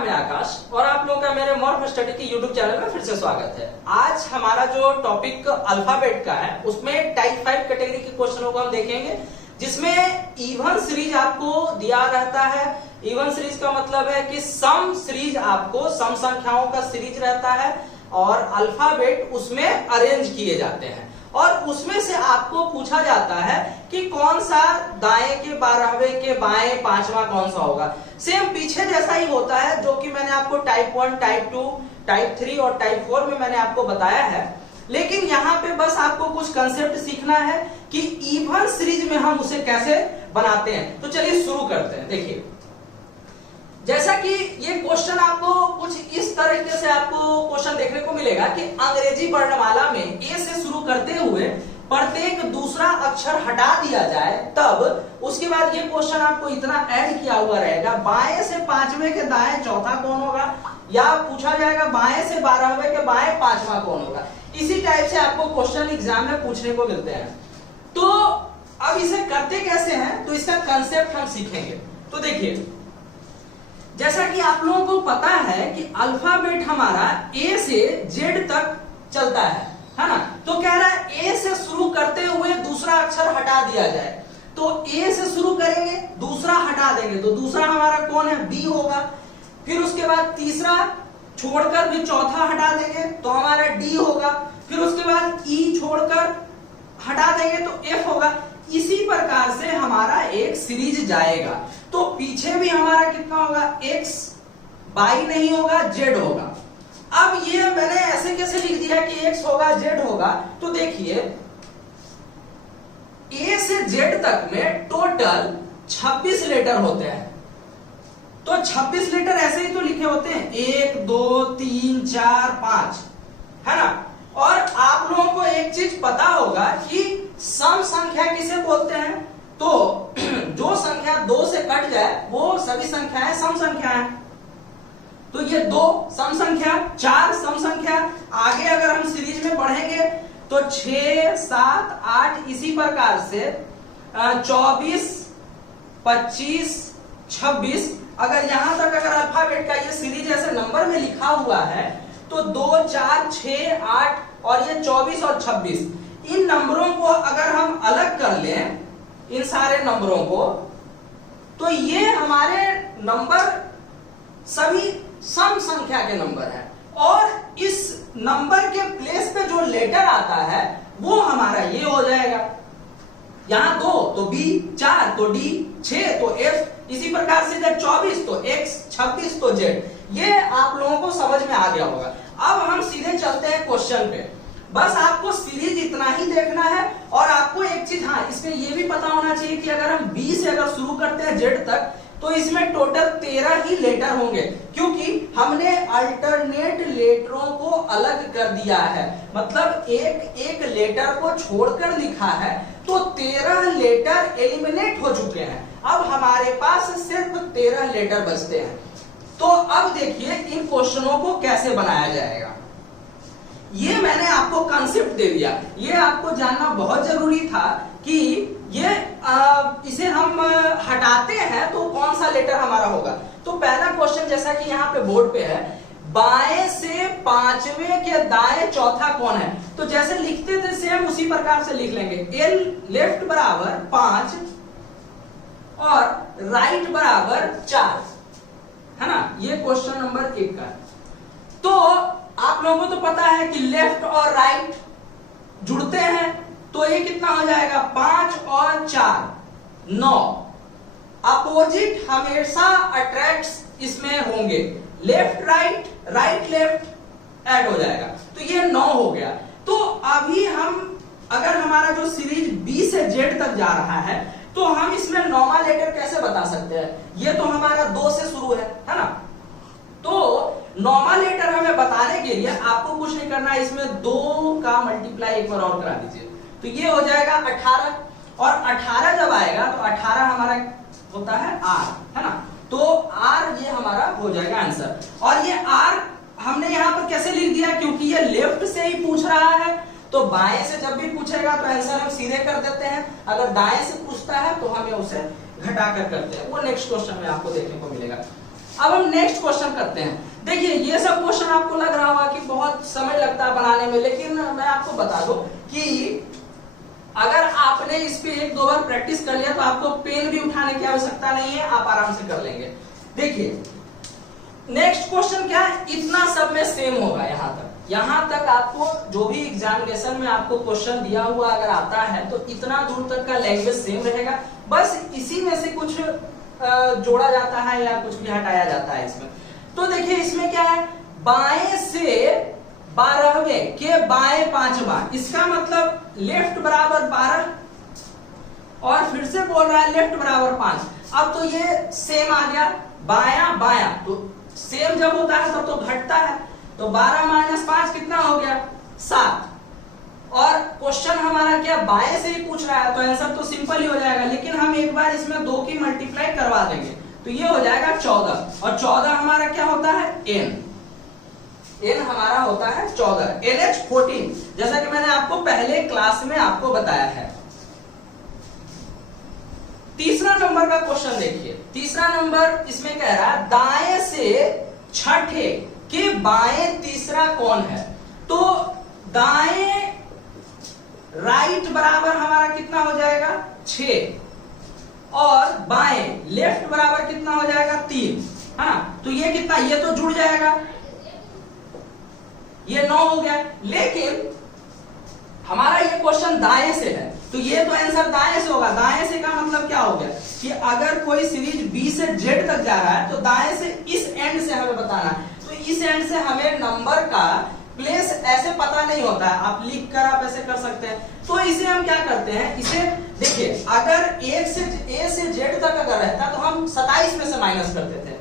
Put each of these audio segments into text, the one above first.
नाम है आकाश और आप लोगों का मेरे मॉर्फ स्टडी की यूट्यूब चैनल में फिर से स्वागत है। आज हमारा जो टॉपिक अल्फाबेट का है उसमें टाइप 5 कैटेगरी के क्वेश्चनों को हम देखेंगे, जिसमें इवन सीरीज आपको दिया रहता है। इवन सीरीज का मतलब है कि सम सीरीज आपको सम संख्याओं का सीरीज रहता है और अल्फाबेट उसमें अरेंज किए जाते हैं और उसमें से आपको पूछा जाता है कि कौन सा दाएं के 12वें के बाएं 5वां कौन सा होगा। सेम पीछे जैसा ही होता है जो कि मैंने आपको टाइप 1, टाइप 2, टाइप 3 और टाइप 4 में मैंने आपको बताया है, लेकिन यहाँ पे बस आपको कुछ कंसेप्ट सीखना है कि इवन सीरीज में हम उसे कैसे बनाते हैं। तो चलिए शुरू करते हैं। देखिए, जैसा कि ये क्वेश्चन आपको कुछ इस तरीके से आपको क्वेश्चन देखने को मिलेगा कि अंग्रेजी वर्णमाला में ए से शुरू करते हुए प्रत्येक दूसरा अक्षर हटा दिया जाए, तब उसके बाद ये क्वेश्चन आपको इतना ऐड किया हुआ रहेगा, बाएं से 5वें के दाएं चौथा कौन होगा, या पूछा जाएगा बाएं से 12वें के बाएं 5वां कौन होगा। इसी टाइप से आपको क्वेश्चन एग्जाम में पूछने को मिलते हैं। तो अब इसे करते कैसे हैं, तो इसका कंसेप्ट हम सीखेंगे। तो देखिए, जैसा कि आप लोगों को पता है कि अल्फाबेट हमारा ए से जेड तक चलता है ना। तो कह रहा है ए से शुरू करते हुए दूसरा अक्षर हटा दिया जाए, तो ए से शुरू करेंगे दूसरा हटा देंगे तो दूसरा हमारा कौन है, बी होगा। फिर उसके बाद तीसरा छोड़कर भी चौथा हटा देंगे तो हमारा डी होगा। फिर उसके बाद ई छोड़कर हटा देंगे तो एफ होगा। इसी प्रकार से हमारा एक सीरीज जाएगा। तो पीछे भी हमारा कितना होगा, एक्स, बाई नहीं होगा, जेड होगा। अब ये मैंने ऐसे कैसे लिख दिया कि एक्स होगा जेड होगा, तो देखिए ए से जेड तक में टोटल 26 लेटर होते हैं। तो 26 लेटर ऐसे ही तो लिखे होते हैं, 1 2 3 4 5, है ना। और आप लोगों को एक चीज पता होगा कि सम संख्या किसे बोलते हैं, तो जो संख्या 2 से कट जाए वो सभी संख्याएं सम संख्या है। तो ये 2 सम संख्या, 4 सम संख्या। आगे अगर हम सीरीज में बढ़ेंगे तो 6 7 8 इसी प्रकार से 24 25 26। अगर यहां तक अगर अल्फाबेट का ये सीरीज ऐसे नंबर में लिखा हुआ है तो 2 4 6 8 और ये 24 और 26, इन नंबरों को अगर हम अलग कर लें, इन सारे नंबरों को, तो ये हमारे नंबर सभी सम संख्या के नंबर हैं। और इस नंबर के प्लेस पे जो लेटर आता है वो हमारा ये हो जाएगा। यहां 2 तो बी, 4 तो डी, 6 तो एफ, इसी प्रकार से जब 24 तो एक्स, 26 तो जेड। ये आप लोगों को समझ में आ गया होगा। अब हम सीधे चलते हैं क्वेश्चन पे। बस आपको सीरीज इतना ही देखना है और आपको एक चीज, हाँ, इसमें ये भी पता होना चाहिए कि अगर हम बी से अगर शुरू करते हैं जेड तक तो इसमें टोटल 13 ही लेटर होंगे, क्योंकि हमने अल्टरनेट लेटरों को अलग कर दिया है। मतलब एक एक लेटर को छोड़कर लिखा है, तो 13 लेटर एलिमिनेट हो चुके हैं। अब हमारे पास सिर्फ 13 लेटर बचते हैं। तो अब देखिए इन क्वेश्चनों को कैसे बनाया जाएगा। ये मैंने आपको कंसेप्ट दे दिया। ये आपको जानना बहुत जरूरी था कि ये इसे हम हटाते हैं तो कौन सा लेटर हमारा होगा। तो पहला क्वेश्चन जैसा कि यहाँ पे बोर्ड पे है, बाएं से 5वें के दाएं चौथा कौन है। तो जैसे लिखते थे सेम उसी प्रकार से लिख लेंगे। एल लेफ्ट बराबर 5 और राइट बराबर 4, है ना। ये क्वेश्चन नंबर 1 का। तो आप लोगों को तो पता है कि लेफ्ट और राइट जुड़ते हैं, तो ये कितना हो जाएगा, 5 और 4 9। अपोजिट हमेशा अट्रैक्ट्स इसमें होंगे, left right, right left add हो जाएगा, तो ये 9 हो गया। तो अभी हम अगर हमारा जो सीरीज बी से जेड तक जा रहा है तो हम इसमें 9वां लेटर कैसे बता सकते हैं। ये तो हमारा 2 से शुरू है ना। तो 9वां लेटर हमें बताने के लिए आपको कुछ नहीं करना है, इसमें 2 का मल्टीप्लाई एक बार और करा दीजिए, तो ये हो जाएगा 18। और 18 जब आएगा तो 18 हमारा होता है आर, है ना। तो आर ये हमारा हो जाएगा आंसर। और ये आर हमने यहां पर कैसे लिख दिया, क्योंकि ये लेफ्ट से ही पूछ रहा है, तो बाएं से जब भी पूछेगा तो आंसर हम सीधे कर देते हैं। अगर दाएं से पूछता है तो हमें उसे घटा कर करते हैं। वो नेक्स्ट क्वेश्चन में आपको देखने को मिलेगा। अब हम नेक्स्ट क्वेश्चन करते हैं। देखिए ये सब क्वेश्चन आपको लग रहा होगा कि बहुत समय लगता है बनाने में, लेकिन मैं आपको बता दूं कि अगर आपने इस पे एक दो बार प्रैक्टिस कर लिया तो आपको पेन भी उठाने की आवश्यकता नहीं है, आप आराम से कर लेंगे। देखिए नेक्स्ट क्वेश्चन क्या है, इतना सब में सेम होगा। यहां तक आपको जो भी एग्जामिनेशन में आपको क्वेश्चन दिया हुआ अगर आता है तो इतना दूर तक का लैंग्वेज सेम रहेगा, बस इसी में से कुछ जोड़ा जाता है या कुछ भी हटाया जाता है इसमें। तो देखिए इसमें क्या है, बाएं से 12वें के बाएं 5 बार, इसका मतलब लेफ्ट बराबर 12 और फिर से बोल रहा है लेफ्ट बराबर 5। अब तो ये सेम आ गया, बायां बायां तो सेम जब होता है तब तो घटता है, तो 12 माइनस 5 कितना हो गया 7। और क्वेश्चन हमारा क्या बाएं से ही पूछ रहा है तो आंसर तो सिंपल ही हो जाएगा, लेकिन हम एक बार इसमें 2 की मल्टीप्लाई करवा देंगे तो ये हो जाएगा 14, और 14 हमारा क्या होता है n हमारा होता है 14, NH14, जैसा कि मैंने आपको पहले क्लास में आपको बताया है। तीसरा नंबर का क्वेश्चन देखिए, तीसरा नंबर इसमें कह रहा है दाएं से छठे के बाएं तीसरा कौन है। तो दाएं राइट बराबर हमारा कितना हो जाएगा 6 और बाएं लेफ्ट बराबर कितना हो जाएगा 3, है ना। तो ये कितना, ये तो जुड़ जाएगा, ये 9 हो गया। लेकिन हमारा ये क्वेश्चन दाएं से है तो ये तो आंसर दाएं से होगा। दाएं से का मतलब क्या हो गया कि अगर कोई सीरीज बी से जेड तक जा रहा है तो दाएं से इस एंड से हमें बताना है, तो इस एंड से हमें नंबर का प्लेस ऐसे पता नहीं होता है, आप लिख कर आप ऐसे कर सकते हैं। तो इसे हम क्या करते हैं, इसे देखिए अगर ए से जेड तक अगर रहता तो हम 27 में से माइनस करते थे।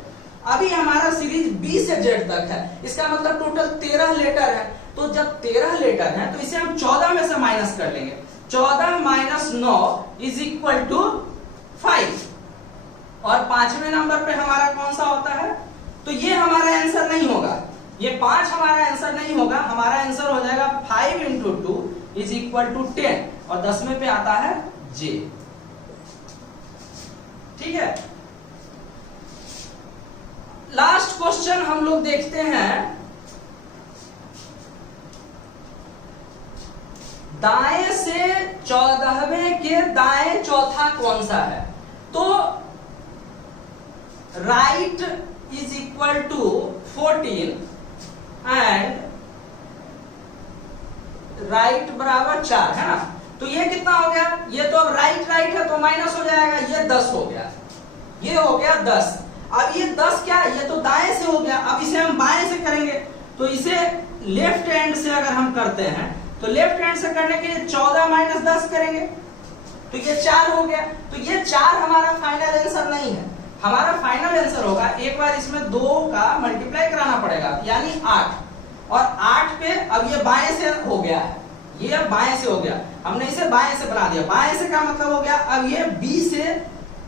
अभी हमारा सीरीज बी से जेड तक है, इसका मतलब टोटल 13 लेटर है, तो जब 13 लेटर है तो इसे हम 14 में से माइनस कर लेंगे। 14 माइनस 9 इज इक्वल टू 5, और 5वें नंबर पे हमारा कौन सा होता है, तो ये हमारा आंसर नहीं होगा, ये 5 हमारा आंसर नहीं होगा। हमारा आंसर हो जाएगा 5 इंटू 2 इज इक्वल टू 10, और 10वें पे आता है जे। ठीक है, लास्ट क्वेश्चन हम लोग देखते हैं, दाएं से 14वें के दाएं चौथा कौन सा है। तो right is equal to 14 and right बराबर 4, है ना। तो ये कितना हो गया, ये तो अब राइट है तो माइनस हो जाएगा, ये 10 हो गया, ये हो गया 10। अब ये 10 क्या है, ये तो दाएं से हो गया, अब इसे हम बाएं से करेंगे तो इसे लेफ्ट हैंड से अगर हम करते हैं तो लेफ्ट हैंड से करने के लिए 14 माइनस 10 करेंगे तो ये 4 हो गया। तो ये 4 हमारा फाइनल आंसर नहीं है, हमारा फाइनल आंसर होगा, एक बार इसमें 2 का मल्टीप्लाई कराना पड़ेगा यानी 8, और 8 पे अब ये बाएं से हो गया है, ये अब बाएं से हो गया, हमने इसे बाएं से बना दिया। बाएं से का मतलब हो गया अब ये बी से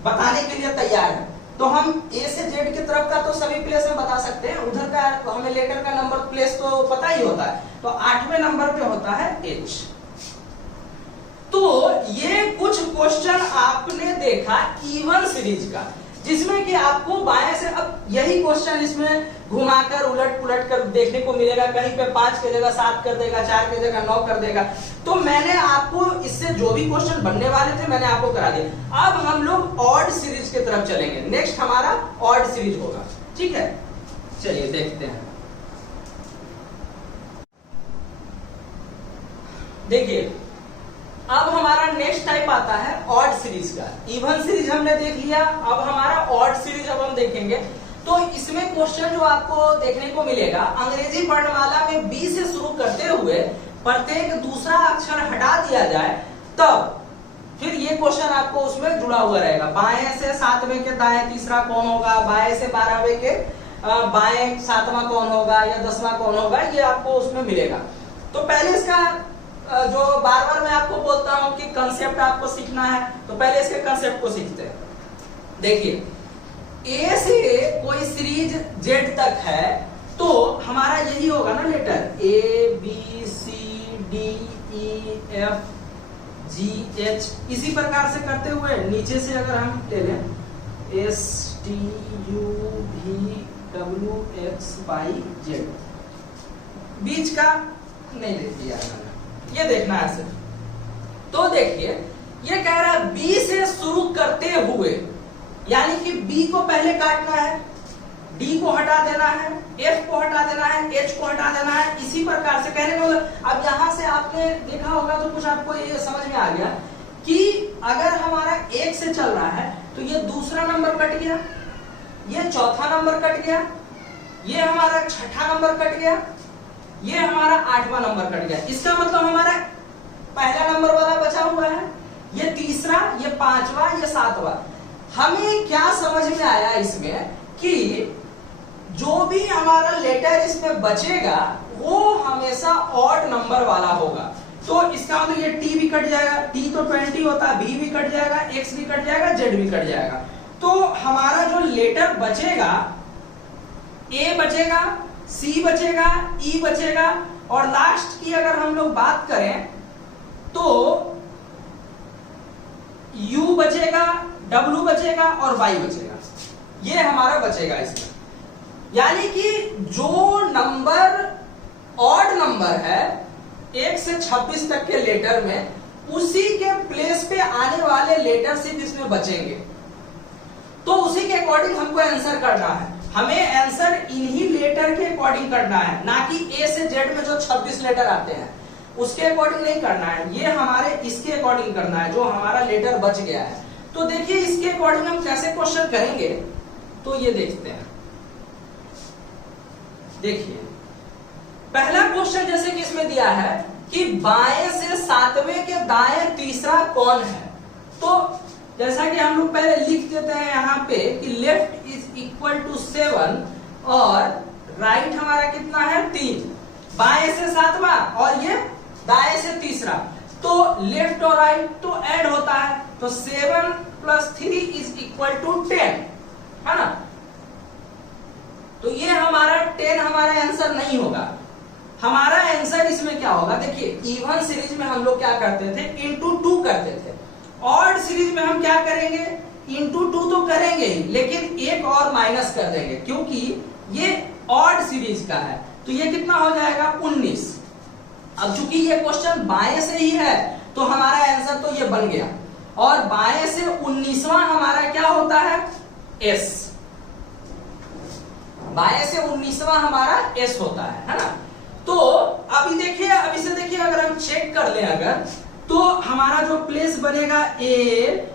बताने के लिए तैयार है, तो हम ए से जेड की तरफ का तो सभी प्लेस में बता सकते हैं, उधर का हमें लेटर का नंबर प्लेस तो पता ही होता है, तो 8वें नंबर पे होता है एच। तो ये कुछ क्वेश्चन आपने देखा इवन सीरीज का, जिसमें कि आपको बाएं से, अब यही क्वेश्चन इसमें घुमाकर उलट पुलट कर देखने को मिलेगा, कहीं पे 5 की जगह 7 कर देगा, 4 की जगह 9 कर देगा। तो मैंने आपको इससे जो भी क्वेश्चन बनने वाले थे मैंने आपको करा दिया। अब हम लोग ऑड सीरीज की तरफ चलेंगे, नेक्स्ट हमारा ऑड सीरीज होगा। ठीक है, चलिए देखते हैं। देखिए अब हमारा नेक्स्ट टाइप आता है ऑड सीरीज का। इवन सीरीज हमने देख लिया, अब हमारा ऑड सीरीज अब हम देखेंगे। तो इसमें क्वेश्चन जो आपको देखने को मिलेगा, अंग्रेजी वर्णमाला में बी से शुरू करते हुए प्रत्येक दूसरा अक्षर हटा दिया जाए तब फिर ये क्वेश्चन आपको उसमें जुड़ा हुआ रहेगा। बाएं से 7वें के दाएं तीसरा कौन होगा, बाएं से 12वें के बाएं 7वां कौन होगा या 10वां कौन होगा, ये आपको उसमें मिलेगा। तो पहले इसका जो बार बार मैं आपको बोलता हूं कि कंसेप्ट आपको सीखना है, तो पहले इसके कंसेप्ट को सीखते हैं। देखिए ए से कोई सीरीज जेड तक है तो हमारा यही होगा ना letter A B C D E F G H, इसी प्रकार से करते हुए नीचे से अगर हम ले लें STUVWXYZ, बीच का नहीं लिख दिया मैंने, ये देखना है सिर्फ। तो देखिए ये कह रहा है बी से शुरू करते हुए, यानी कि बी को पहले काटना है, डी को हटा देना है, एफ को हटा देना है, एच को हटा देना है। इसी प्रकार से कहने का मतलब, अब यहां से आपने देखा होगा तो कुछ आपको ये समझ में आ गया कि अगर हमारा एक से चल रहा है तो ये दूसरा नंबर कट गया, ये चौथा नंबर कट गया, ये हमारा छठा नंबर कट गया, ये हमारा आठवां नंबर कट गया। इसका मतलब हमारा पहला नंबर वाला बचा हुआ है, ये तीसरा, ये पांचवा, ये सातवां। हमें क्या समझ में आया इसमें कि जो भी हमारा लेटर इसमें बचेगा वो हमेशा ऑड नंबर वाला होगा। तो इसका मतलब ये टी भी कट जाएगा, टी तो 20 होता है, बी भी कट जाएगा, एक्स भी कट जाएगा, जेड भी कट जाएगा। तो हमारा जो लेटर बचेगा, ए बचेगा, सी बचेगा, ई बचेगा, और लास्ट की अगर हम लोग बात करें तो यू बचेगा, डब्ल्यू बचेगा और वाई बचेगा। ये हमारा बचेगा इसमें। यानी कि जो नंबर ऑड नंबर है 1 से 26 तक के लेटर में, उसी के प्लेस पे आने वाले लेटर सिर्फ इसमें बचेंगे। तो उसी के अकॉर्डिंग हमको आंसर करना है। हमें आंसर इन्हीं लेटर के अकॉर्डिंग करना है, ना कि ए से जेड में जो 26 लेटर आते हैं उसके अकॉर्डिंग नहीं करना है। ये हमारे इसके अकॉर्डिंग करना है, जो हमारा लेटर बच गया है। तो देखिए इसके अकॉर्डिंग हम कैसे क्वेश्चन करेंगे, तो ये देखते हैं। देखिए पहला क्वेश्चन जैसे कि इसमें दिया है कि बाएं से सातवें के दाएं तीसरा कौन है। तो जैसा कि हम लोग पहले लिख देते हैं यहाँ पे कि लेफ्ट इज इक्वल टू 7 और राइट हमारा कितना है 3, बाएं से सातवां और ये दाएं से तीसरा, तो लेफ्ट और राइट तो ऐड होता है, तो 7 + 3 इज इक्वल टू 10, है ना। तो ये हमारा 10 हमारा आंसर नहीं होगा। हमारा आंसर इसमें क्या होगा, देखिए इवन सीरीज में हम लोग क्या करते थे, इंटू 2 करते थे। ऑड सीरीज में हम क्या करेंगे, इंटू 2 तो करेंगे ही, लेकिन एक और माइनस कर देंगे, क्योंकि ये ऑड सीरीज का है। तो ये कितना हो जाएगा 19। अब चूंकि ये क्वेश्चन बाएं से ही है तो हमारा आंसर तो ये बन गया, और बाएं से 19वां हमारा क्या होता है एस, बाएं से 19वां हमारा एस होता है ना। तो अभी देखिए, अब इसे देखिए, अगर हम चेक कर लें अगर, तो हमारा जो प्लेस बनेगा ए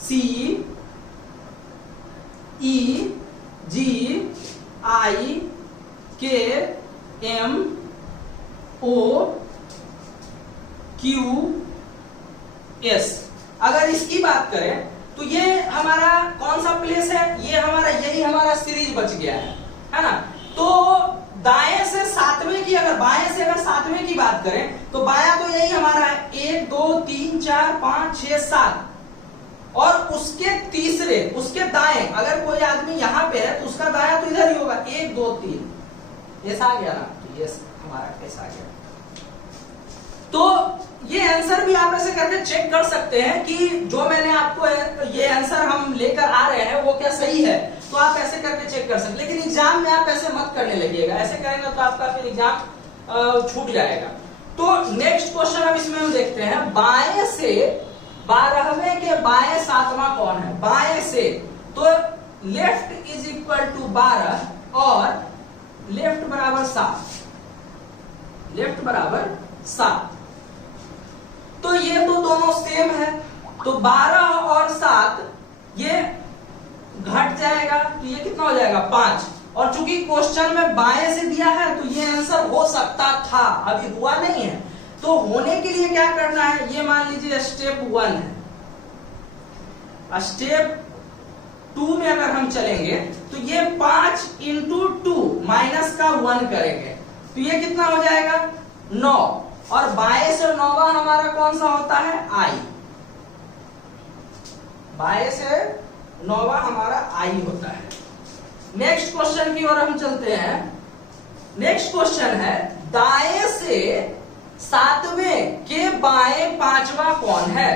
सी ई जी आई के एम ओ क्यू एस, अगर इसकी बात करें तो ये हमारा कौन सा प्लेस है, ये हमारा यही हमारा सीरीज बच गया है ना। तो दाएं से सातवें की, अगर बाएं से अगर सातवें की बात करें तो बायां तो यही हमारा है 1 2 3 4 5 6 7, और उसके तीसरे उसके दाएं अगर कोई आदमी यहां पे है तो उसका दायां तो इधर ही होगा 1 2 3, ऐसा आ गया ना। तो ये हमारा ऐसा आ गया। तो ये आंसर भी आप ऐसे करके चेक कर सकते हैं कि जो मैंने आपको ये आंसर हम लेकर आ रहे हैं वो क्या सही है, तो आप ऐसे करके चेक कर सकते। लेकिन एग्जाम में आप ऐसे मत करने लगिएगा, ऐसे करेंगे तो आपका फिर एग्जाम छूट जाएगा। तो नेक्स्ट क्वेश्चन अब इसमें हम देखते हैं, बाएं से 12वें के बाएं सातवां कौन है। बाएं से तो लेफ्ट इज इक्वल टू 12 और लेफ्ट बराबर 7, लेफ्ट बराबर 7, तो ये तो दोनों सेम है, तो 12 और 7 ये घट जाएगा, तो ये कितना हो जाएगा 5। और चूंकि क्वेश्चन में बाएं से दिया है तो ये आंसर हो सकता था, अभी हुआ नहीं है। तो होने के लिए क्या करना है, ये मान लीजिए स्टेप 1 है। स्टेप 2 में अगर हम चलेंगे तो ये 5 × 2 माइनस का 1 करेंगे, तो ये कितना हो जाएगा 9, और बाएं से 9वां हमारा कौन सा होता है आई, बाएं से 9वां हमारा आई होता है। नेक्स्ट क्वेश्चन की ओर हम चलते हैं। नेक्स्ट क्वेश्चन है, दाएं से 7वें के बाएं 5वां कौन है।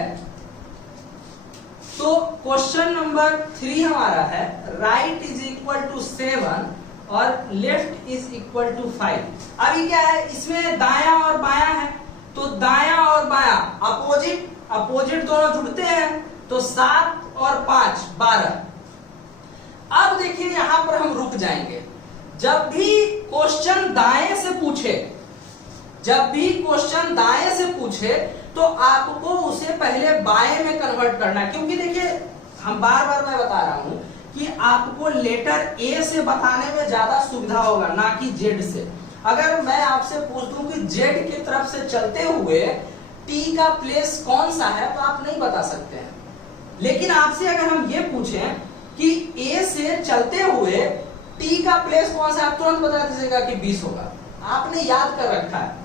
तो क्वेश्चन नंबर 3 हमारा है राइट इज इक्वल टू 7 और लेफ्ट इज इक्वल टू 5। अभी क्या है, इसमें दाया और बाया है, तो दाया और बाया अपोजिट दोनों जुड़ते हैं, तो 7 और 5 12। अब देखिए यहां पर हम रुक जाएंगे। जब भी क्वेश्चन दाएं से पूछे तो आपको उसे पहले बाएं में कन्वर्ट करना है, क्योंकि देखिए हम बार बार मैं बता रहा हूं कि आपको लेटर ए से बताने में ज्यादा सुविधा होगा, ना कि जेड से। अगर मैं आपसे पूछ दूं कि जेड की तरफ से चलते हुए टी का प्लेस कौन सा है, तो आप नहीं बता सकते हैं। लेकिन आपसे अगर हम ये पूछें कि ए से चलते हुए टी का प्लेस कौन सा, आप तुरंत बता दीजिएगा कि 20 होगा। आपने याद कर रखा है।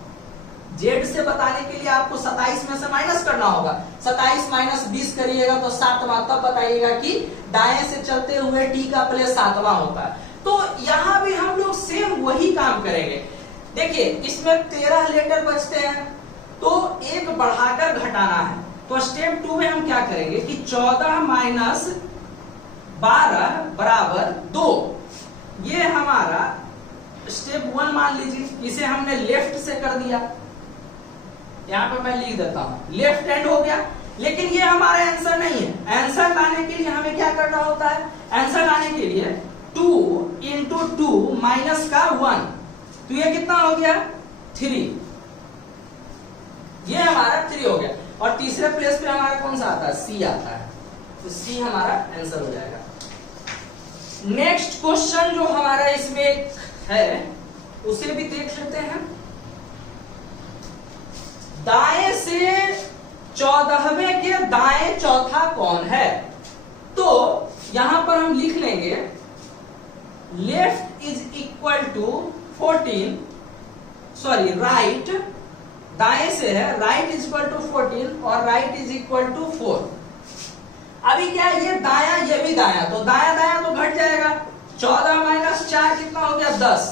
जेड से बताने के लिए आपको 27 में से माइनस करना होगा, 27 माइनस 20 करिएगा तो 7वां, तब बताइएगा कि दाएं से चलते हुए टी का प्लेस 7वां होता है। तो यहां भी हम लोग सेम वही काम करेंगे। देखिए इसमें 13 लेटर बचते हैं, तो एक बढ़ाकर घटाना है। तो स्टेप 2 में हम क्या करेंगे कि 14 माइनस 12 बराबर 2। ये हमारा स्टेप 1 मान लीजिए, इसे हमने लेफ्ट से कर दिया। यहां पे मैं लिख देता हूं लेफ्ट हैंड हो गया। लेकिन ये हमारा आंसर नहीं है। आंसर लाने के लिए हमें क्या करना होता है, आंसर लाने के लिए 2 इंटू 2 माइनस का 1, तो ये कितना हो गया 3। ये हमारा 3 हो गया। और तीसरे प्लेस पे हमारा कौन सा आता है, सी आता है, तो सी हमारा आंसर हो जाएगा। नेक्स्ट क्वेश्चन जो हमारा इसमें है उसे भी देख लेते हैं। दाएं से 14वें के दाएं चौथा कौन है, तो यहां पर हम लिख लेंगे left is equal to 14, sorry right, दाएं से है राइट इज इक्वल टू 14 और राइट इज इक्वल टू 4। अभी क्या है, ये दाया ये भी दाया, तो दाया दाया तो घट जाएगा। 14 माइनस 4 कितना हो गया 10।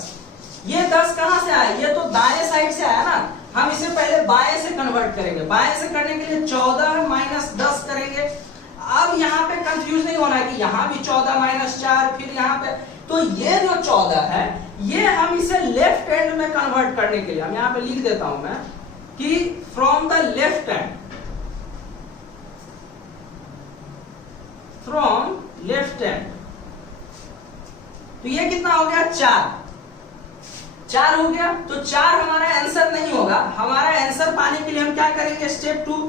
ये 10 कहां से आया, ये तो दाएं साइड से आया ना। हम इसे पहले बाएं से कन्वर्ट करेंगे। बाएं से करने के लिए 14 माइनस 10 करेंगे। अब यहाँ पे कंफ्यूज नहीं होना है कि यहाँ भी 14 माइनस 4, फिर यहाँ पे, तो ये जो 14 है ये हम इसे लेफ्ट हैंड में कन्वर्ट करने के लिए हम यहाँ पे लिख देता हूं मैं कि from the left hand, from left hand, तो ये कितना हो गया 4 हो गया। तो 4 हमारा आंसर नहीं होगा। हमारा आंसर पाने के लिए हम क्या करेंगे, स्टेप 2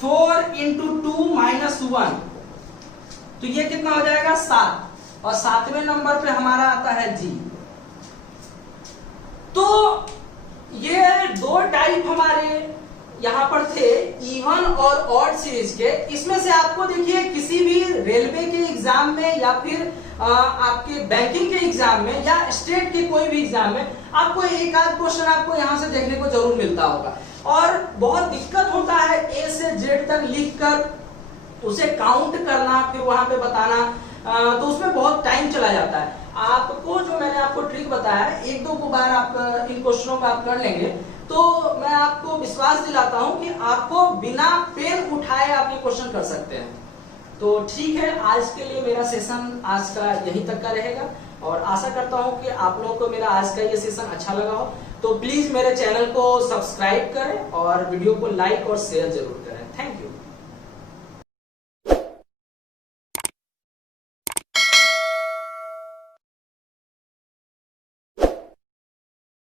4 इंटू 2 माइनस 1, तो ये कितना हो जाएगा 7। और 7वें नंबर पे हमारा आता है जी। तो ये 2 टाइप हमारे यहां पर थे, इवन और ऑड सीरीज के। इसमें से आपको देखिए किसी भी रेलवे के एग्जाम में या फिर आपके बैंकिंग के एग्जाम में या स्टेट के कोई भी एग्जाम में आपको एक आध क्वेश्चन आपको यहां से देखने को जरूर मिलता होगा। और बहुत दिक्कत होता है ए से जेड तक लिखकर उसे काउंट करना, फिर वहां पे बताना, तो उसमें बहुत टाइम चला जाता है। आपको जो मैंने आपको ट्रिक बताया, 1-2 बार आप इन क्वेश्चनों को आप कर लेंगे तो मैं आपको विश्वास दिलाता हूं कि आपको बिना पेन उठाए आप ये क्वेश्चन कर सकते हैं। तो ठीक है, आज के लिए मेरा सेशन आज का यहीं तक का रहेगा और आशा करता हूं कि आप लोगों को मेरा आज का ये सेशन अच्छा लगा हो। तो प्लीज मेरे चैनल को सब्सक्राइब करें और वीडियो को लाइक और शेयर जरूर करें। Thank you.